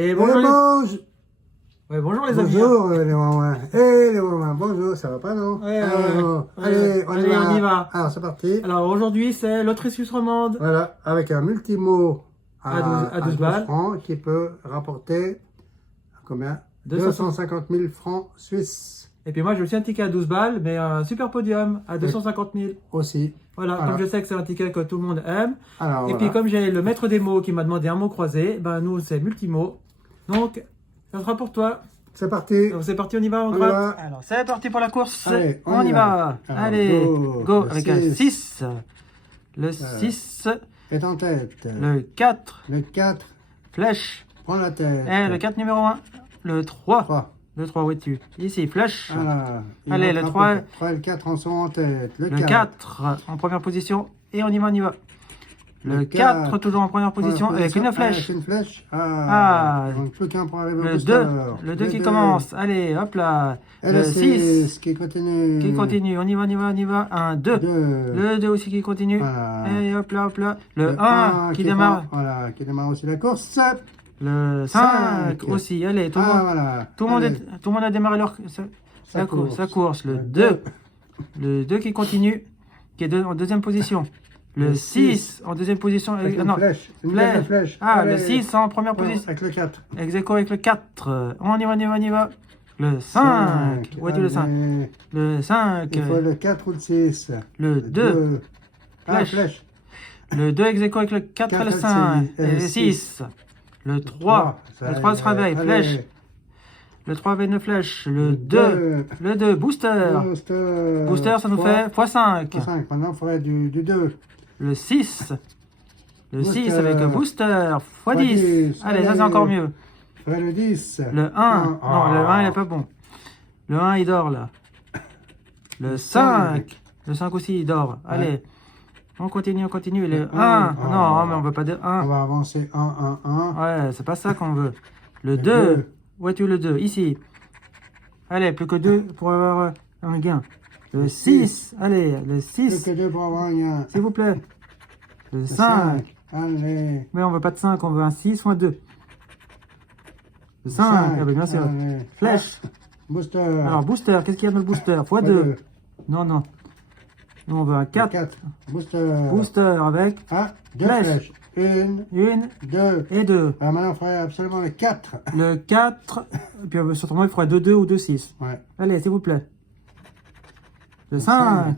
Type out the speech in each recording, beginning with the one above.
Et Eh, bonjour, bonjour les amis. bonjour les mamans. Eh les mamans, bonjour, ça va pas non? Ouais, Alors, ouais. allez, On y va. Alors c'est parti. Alors aujourd'hui, c'est l'Autriche romande Voilà, avec un multimo à 12 12 balles. francs qui peut rapporter combien? 200. 250 000 francs suisses Et puis moi, j'ai aussi un ticket à 12 balles, mais un super podium à 250 000. aussi. Voilà, Voilà. comme je sais que c'est un ticket que tout le monde aime. Alors, Et voilà. puis comme j'ai le maître des mots qui m'a demandé un mot croisé, ben nous, c'est multimo. Donc, ça sera pour toi. C'est parti. Donc c'est parti, on y va, on y gratte. va. Alors c'est parti pour la course. Allez, on y va. Alors, Allez, go Le avec un 6. Le Voilà. 6. Est en tête. Le 4. Le 4. Flèche. Prends la tête. Et le 4 numéro 1. Le 3. 3. Le 3, où es-tu? Ici, flèche. Voilà. Allez, le 3. Le 3 et le 4 en sont en tête. Le 4 en première position. Et on y va, on y va. Le 4 4, toujours en première position avec une flèche. Avec une flèche. Ah. Donc plus qu'un pour arriver au Le booster. 2. Le 2 qui commence. Allez, hop là. Et Le 6 6 qui continue. qui continue. On y va, on y va, on y va. Un 2. 2. Le 2 aussi qui continue. Voilà. Et hop là, hop là. Le 1 qui démarre. Voilà, qui démarre aussi la course. Le 5 aussi. Allez, tout le monde. Voilà. Tout le monde a démarré sa course. Le 2. Le 2 qui continue. Qui est en deuxième position. Le 6 en deuxième position. Avec une Non, flèche. Une deuxième flèche. Ah, Allez. le 6 en première position. Avec le 4. Ex aequo avec le 4. On y va, on y va, on y va. Le 5. Où est-tu le 5? Le 5. Il faut le 4 ou le 6. Le 2. Flèche. Le 2 ex aequo avec le 4 et le 5. Et le 6. Le 3. Le 3 se réveille. Flèche. Le 3 avec une flèche. Le 2. Le 2. Booster. Booster, ça nous fait x5. x5. Maintenant, il faudrait du 2. Le 6. Le Booster. 6 avec un booster. x10. Allez, ça c'est encore mieux. Il faudrait le 10. Le 1. Non, le 1 il est pas bon. Le 1 il dort là. Le 5. Le 5 aussi il dort. Allez. On continue, on continue. Le 1. Non, mais on veut pas dire 1. On va avancer 1, 1, 1. Ouais, c'est pas ça qu'on veut. Le 2. Où es-tu le 2? Ici. Allez, plus que 2 pour avoir un gain. Le 6. Allez, le 6. Plus que 2 pour avoir un gain. S'il vous plaît. Le 5. Allez. Mais on veut pas de 5, on veut un 6 ou un 2. Le 5. Ah ben bien sûr. Allez. Flèche. Booster. Alors, booster. Qu'est-ce qu'il y a dans le booster? x2. Non, non. Nous, on veut un 4. 4. Booster. Booster avec Ah, 2 flèches. flèches. 1, 1 2. et 2. Alors maintenant, il faudrait absolument le 4. Le 4. Et puis, sûrement, il faudra 2-2 ou 2-6. Ouais. Allez, s'il vous plaît. Le 5.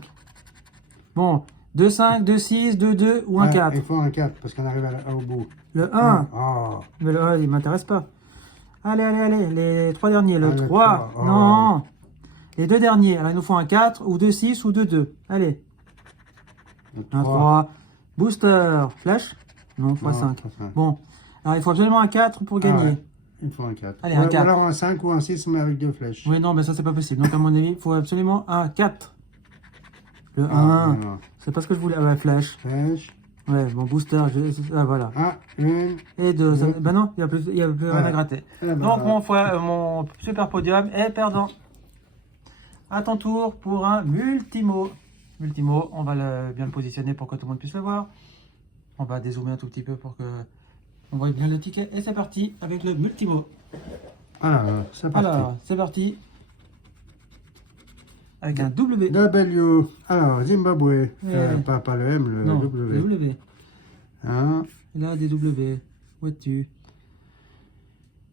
Bon, 2-5, 2-6, 2-2 ou un 4. Il faut un 4 parce qu'on arrive au bout. Le 1. Oh. Mais le 1, il m'intéresse pas. Allez, allez, allez. Les 3 derniers. Le 3. Le 3. Oh. Non. Les 2 derniers. Alors, il nous faut un 4 ou 2-6 ou 2-2. Allez. Le Un 3. Booster. Flèche. Non, x5. Bon. Alors, il faut absolument un 4 pour gagner. Ouais. Il faut un 4. Allez, un 4. Ou alors un 5 ou un 6, mais avec 2 flèches. Oui, non, mais ça, c'est pas possible. Donc, à mon avis, il faut absolument un 4. Le 1. Non. C'est pas ce que je voulais. Ah, ouais, flèche. Flèche. Ouais, bon, booster. Ah, voilà. Ah, 1. Et 2. Ben non, il n'y a plus rien à gratter. Ben Donc, voilà. mon super podium est perdant. À ton tour pour un multimo. Multimo, on va bien le positionner pour que tout le monde puisse le voir. On va dézoomer un tout petit peu pour que on voit bien le ticket. Et c'est parti avec le multimo. Alors, c'est parti. Alors, c'est parti. Avec un W. W. Alors, Zimbabwe. Pas le M, le Non, W. le W. Hein? Il a des W. Où es-tu?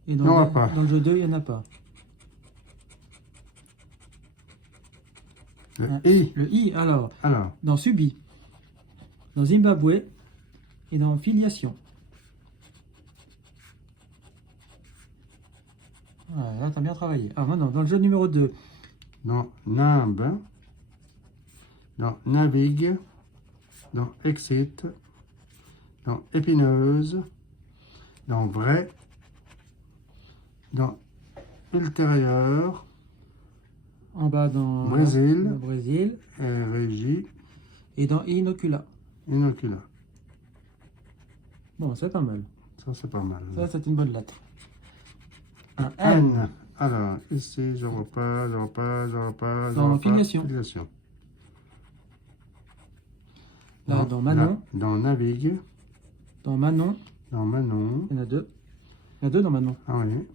Et dans, Non, le, pas. dans le jeu 2, il n'y en a pas. Le I. Le I, alors. Alors. Dans Subi. Dans Zimbabwe. Et dans Filiation. Voilà, là, tu as bien travaillé. Ah, maintenant, dans le jeu numéro 2. Dans Nimb. Dans Navigue. Dans Exit. Dans Épineuse. Dans Vrai. Dans Ultérieur. En bas, dans Brésil. dans Brésil. Régie. Et dans Inocula. Inocula. Bon, c'est pas mal. Ça, c'est pas mal. Ça, c'est une bonne lettre. Un N. N. Alors, ici, je vois pas. Dans Filiation. Là, dans Manon. Dans Navigue. Dans Manon. Dans Manon. Il y en a 2. Il y a deux dans Manon. Ah oui.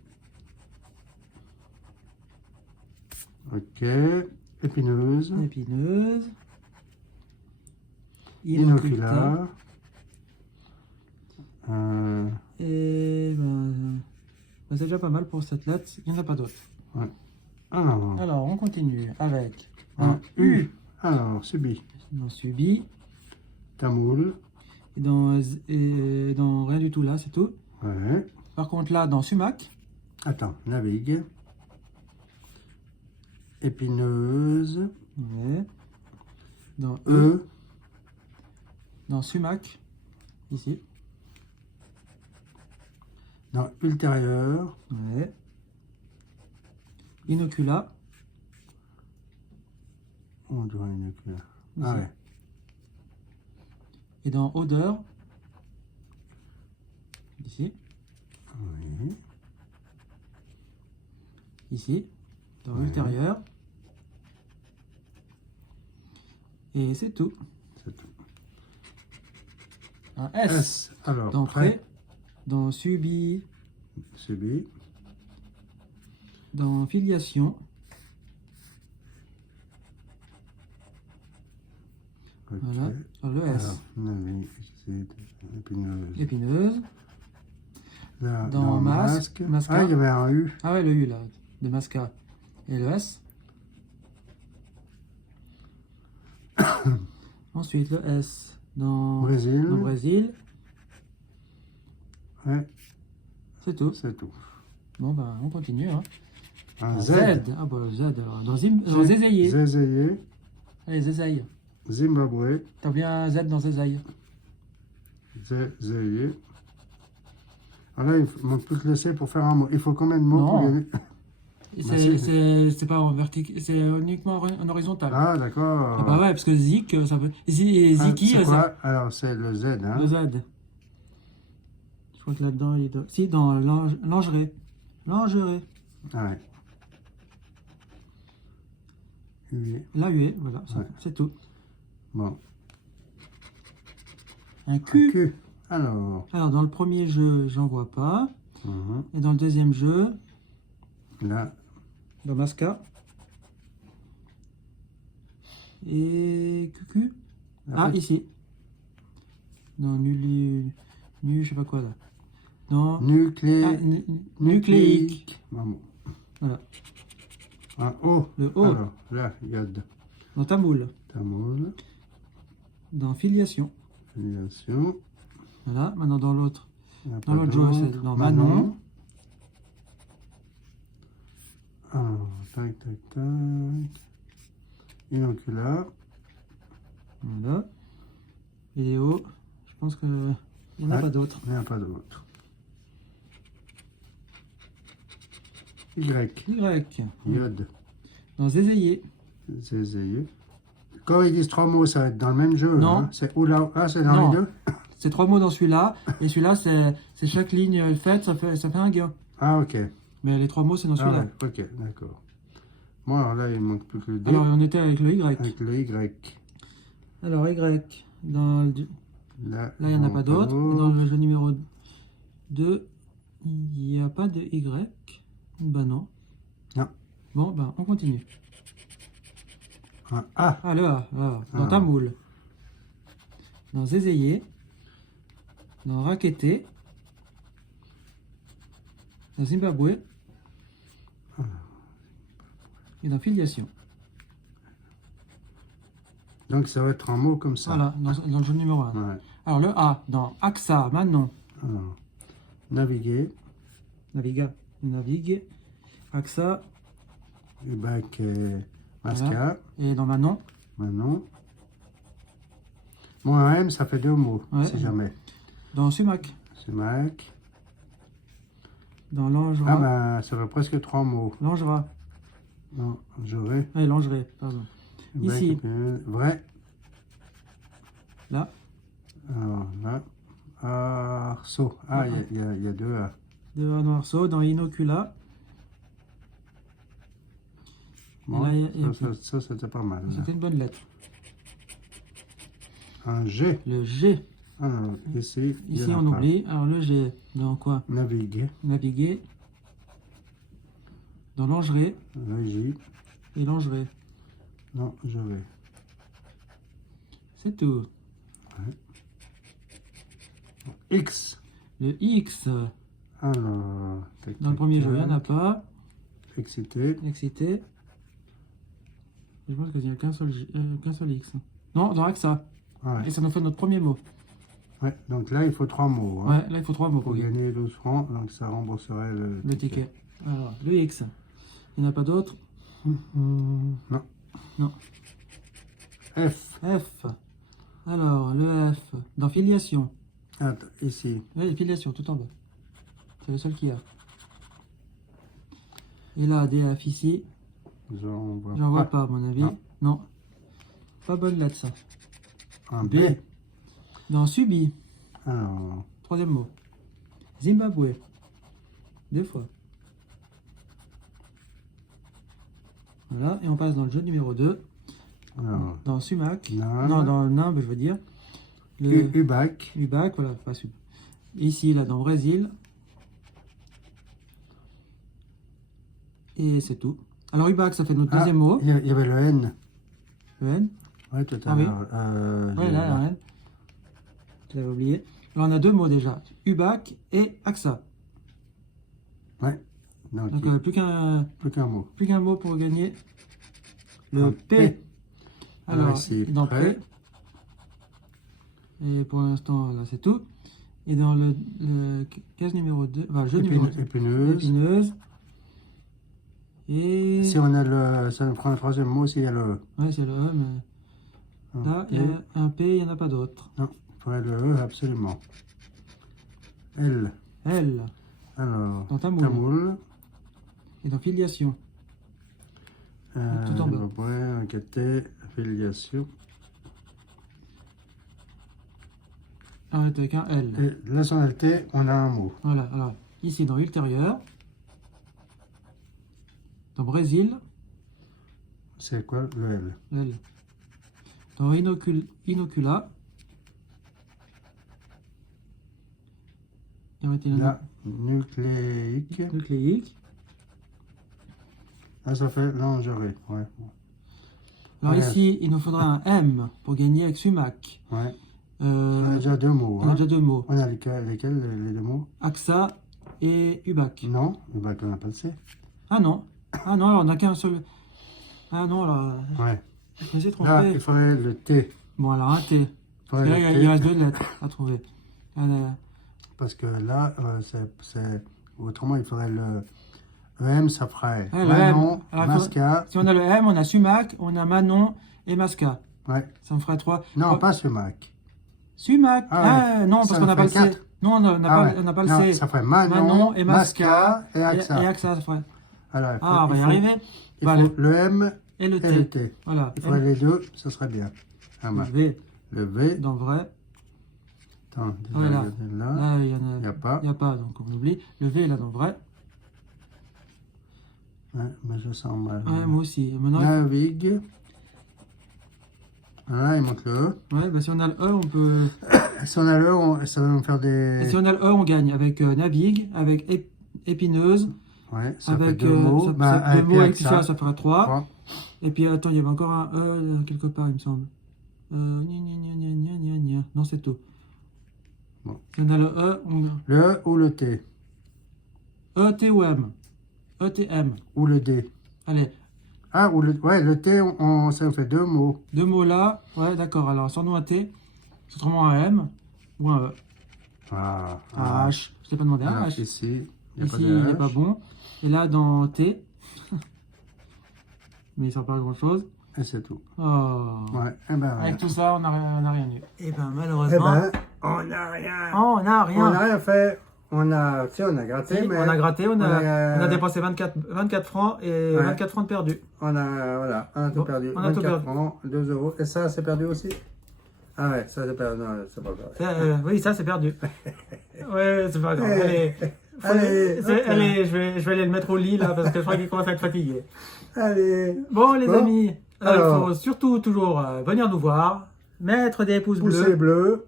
Ok. Épineuse. Épineuse. Inocular. Et c'est déjà pas mal pour cette lettre. Il n'y en a pas d'autres. Alors, on continue avec un U. Alors, subi. Dans Subi. Tamoul. Et dans rien du tout là, c'est tout. Ouais. Par contre là, dans Sumac. Attends, navigue. Épineuse. Ouais. Dans E. Dans Sumac. Ici. Dans ultérieur. Ouais. Inocula. On dirait inoculaire. Ici. Ah ouais. Et dans odeur. Ici. Oui. Ici. Dans Ouais. ultérieur. Et c'est tout. C'est tout. Un S. S. Alors, Dans prêt. prêt. Dans subi. Subi. Dans filiation. Ok. Voilà. Sur le S. Alors, navigue. Épineuse. Épineuse. Là, Dans masque. Masca. Ah, il y avait un U. Ah ouais, le U là. De masca. Et le S. Ensuite, le S. Dans Brésil. Dans Brésil. Ouais, C'est tout. c'est tout. Bon, bah, on continue. Hein. Un Z. Z. Ah, bah, Z alors. Dans Zézaïe. Zézaïe. Allez, Zézaïe. Zimbabwe. T'as bien un Z dans Zézaïe. Zézaïe. Alors là, il ne manque plus que le C pour faire un mot. Il faut combien de mots Non. pour gagner? C'est pas en vertical, c'est uniquement en horizontal. Ah, d'accord. Ah bah ouais, parce que Zik, ça peut. Ziki, c'est ça. quoi? Alors, c'est le Z, hein? Le Z. Je crois que là-dedans, il doit. Si, dans lingerie. Lingerie. Ah ouais. Oui. Là, U, voilà, Ouais. c'est tout. Bon. Un Q. Q. Alors. Alors, dans le premier jeu, j'en vois pas. Mhm. Et dans le deuxième jeu, Là. dans Masca. Et QQ. Ah, Après, ici. Dans je sais pas quoi là. Dans nucléique. Bon. Voilà. Un O. Le O. Alors, là, Yod. Dans tamoul. Tamoul. Dans filiation. Filiation. Voilà. Maintenant dans l'autre. Il y a Dans pas l'autre jeu, c'est d'autre. dans Manon. Alors, tac, tac, tac. Inocula. Voilà. Vidéo. Je pense que il n'y en a Ouais. pas d'autres. Il n'y a pas d'autre. Y. Y. Yod. Dans Zézaïe. Zézaïe. Quand ils disent trois mots, ça va être dans le même jeu. Non. Hein? C'est oula, ah, c'est dans Non. les deux. C'est 3 mots dans celui-là. Et celui-là, c'est chaque ligne faite, ça fait un gain. Ah, ok. Mais les 3 mots, c'est dans Ah, celui-là. ouais, ok, d'accord. Bon, alors là, il manque plus que le D. Alors, on était avec le Y. Avec le Y. Alors, Y. Là, Là, il n'y en a pas d'autres. d'autres. Dans le jeu numéro 2, il n'y a pas de Y. Ben non. Non. Bon, ben, on continue. Un A. Ah, le A. Dans Ah. Tamoul. Dans Zézaïe. Dans Raqueté. Dans Zimbabwe. Et dans Filiation. Donc, ça va être un mot comme ça. Voilà, dans le jeu numéro 1. Ouais. Alors, le A. Dans AXA, Manon. Alors, naviguer. Navigue. AXA. Ubac et Masca. Voilà. Et dans Manon. Manon. Bon, un M, ça fait deux mots, Ouais. si jamais. Dans Sumac. Sumac. Dans Ah, Langera. ben, ça fait presque trois mots. Langera. Non, j'aurais. Oui, Langerais, pardon. Ici. Vrai. Là. Alors, là. Arceau. Ah, il y a deux A. De Noirceau. Dans Inocula. Bon, là, il y a ça c'était pas mal. Là. C'était une bonne lettre. Un G. Le G. Alors, ici, il y Ici, en a on pas. oublie. Alors, le G, dans quoi? Naviguer. Naviguer. Dans l'angerie Le J. et l'angerie. Non, je vais. C'est tout. X. Le X. Alors, tac, Dans le tac, premier jeu, il n'y en a tac. pas. Excité. Excité. Je pense qu'il n'y a qu'un seul X. Non, dans AXA. Ouais. Et ça nous fait notre premier mot. Ouais. Donc là, il faut 3 mots. Hein, Ouais, là, il faut 3 mots pour pour gagner gagner 12 francs. Donc ça rembourserait le ticket. Alors, le X. Il n'y en a pas d'autre? Non. Non. F. F. Alors, le F. Dans filiation. Attends, ici. Oui, filiation, tout en bas. C'est le seul qu'il y a. Et là, DF ici. J'en J'en vois pas, à mon avis. Non. Non. Pas bonne lettre, ça. Un B. B. Dans subi. Alors, Troisième mot. Zimbabwe. 2 fois. Voilà, et on passe dans le jeu numéro 2. alors Dans sumac. Nimbe. Non, dans nimbe, je veux dire. Le Ubac. Ubac, voilà, pas sub. Ici, là, dans Brésil. Et c'est tout. Alors, Ubac, ça fait notre deuxième mot. Il y avait le N. Le N. Oui, tout à Ah oui. l'heure. Ouais, là, la N. Je l'avais oublié. Alors, on a 2 mots déjà. Ubac et AXA. Ouais. Donc, Donc, plus qu'un plus qu'un mot. mot pour gagner le Un P. P. Alors, Alors, ici, dans prêt. P. Et pour l'instant, là, c'est tout. Et dans le case numéro 2, enfin, jeu numéro 2, Épineuse. épineuse. Et... Si on a le. Ça nous prend le troisième mot, s'il y a le E. Ouais, c'est le E, mais Un là, il y P. a un P, il n'y en a pas d'autre. Non, il faudrait le E, absolument. L. L, Alors, dans tamoul. tamoul. Et dans filiation. Tout en bas. Ouais, enquêter, filiation. Arrête avec un L. Et la sonalité, on a un mot. Voilà, alors, ici, dans ultérieur. Dans Brésil, C'est quoi le L? L. Dans inocula. Et on va dire La nucléique. nucléique. Ah, ça fait lingerie. Ouais. Alors Ouais. ici, il nous faudra un M pour gagner avec sumac. Ouais. On a déjà 2 mots. On a Hein. déjà 2 mots. On a lesquels, les 2 mots? AXA et UBAC. Non, bah, on n'a pas le C. Ah non. Ah non, alors on n'a qu'un seul. Ah non, alors. Ouais. Je me suis Là, trompé. il faudrait le T. Bon, alors un T. Il faudrait Là, le il T. reste 2 lettres à trouver. Parce que là, autrement, il faudrait le EM, ça ferait Ouais, le Manon, M. Alors, Masca. Si on a le M, on a sumac, on a Manon et Masca. Ouais. Ça me ferait 3. Non, pas Sumac. Sumac. Ah Ah non, Ça parce qu'on me n'a pas le fait C. 4. Non, on n'a pas le Non, C. ça ferait Manon, Manon et Masca et Et AXA. AXA, ça ferait. Alors, Ah, on va y faut- arriver. Il Bah, faut le M Et le et le T. T. Voilà. Il faudrait les deux, ce serait bien. Ah, Le bah. V. Le V. Dans vrai. Attends, déjà, Voilà. il y en a là. Là, il Il n'y a pas. n'y a pas, donc on oublie. Le V est là dans vrai. Ouais, mais je sens mal. Ouais, moi aussi. Et maintenant, Navigue. Voilà, il manque le E. ouais, bah, si on a le E, on peut. Si on a le E, ça va nous faire Et des... si on a le E, on gagne avec navigue, avec épineuse, Ouais, ça fait avec 2 mots. Bah, deux mots avec AXA, ça ferait 3. 3. Et puis attends, il y avait encore un E quelque part, il me semble. Gna. Non, c'est tout. Bon. Si on a le E, on a Le E ou le T. E, T ou M. E, T, M. Ou le D. Allez, Ah, ou le... Ouais, le T, ça nous fait 2 mots. 2 mots là. Ouais, d'accord. Alors, sans nous un T, c'est autrement un M ou un E. Ah, Un H. Je t'ai pas demandé un Alors, H. ici, il n'y a Ici, pas de il n'est H. pas bon. Et là, dans T, mais il ne sert pas à grand chose. Et c'est tout. Oh. Ouais, et ben Avec rien. tout ça, on n'a rien eu. Et ben Eh malheureusement, ben, on n'a rien. oh, on n'a On rien. n'a rien fait. On a, tu sais, on a gratté, Si, mais on a gratté, on a on a- dépensé 24 francs et Ouais. 24 francs de perdu. on a, voilà, on a tout Bon, perdu. on a tout 24 perdu. francs, 2 euros. Et ça, c'est perdu aussi? Ah ouais, ça, c'est perdu. Non, c'est pas grave. Oui, ça c'est perdu. Ouais, c'est pas grave. Eh, Allez, allez, hop là. allez, je vais aller le mettre au lit là parce que je crois qu'il commence à être fatigué. Allez, Bon les Bon, amis, alors, alors. il faut surtout toujours venir nous voir, mettre des pouces poussez bleus,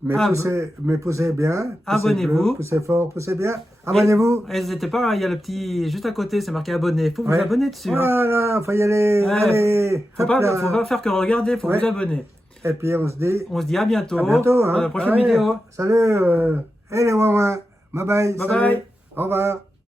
bleu, Mais, poussez bien. Abonnez-vous. Poussez fort, poussez bien. Abonnez-vous. Et n'hésitez pas, il y a le petit juste à côté, c'est marqué abonner. Il faut vous abonner dessus. Voilà, faut y aller. Allez, faut pas faire que regarder, faut vous abonner. Et puis on se dit à bientôt. À bientôt. Dans la prochaine vidéo. Salut. Et les Wawa. Bye bye. Bye bye. Au revoir.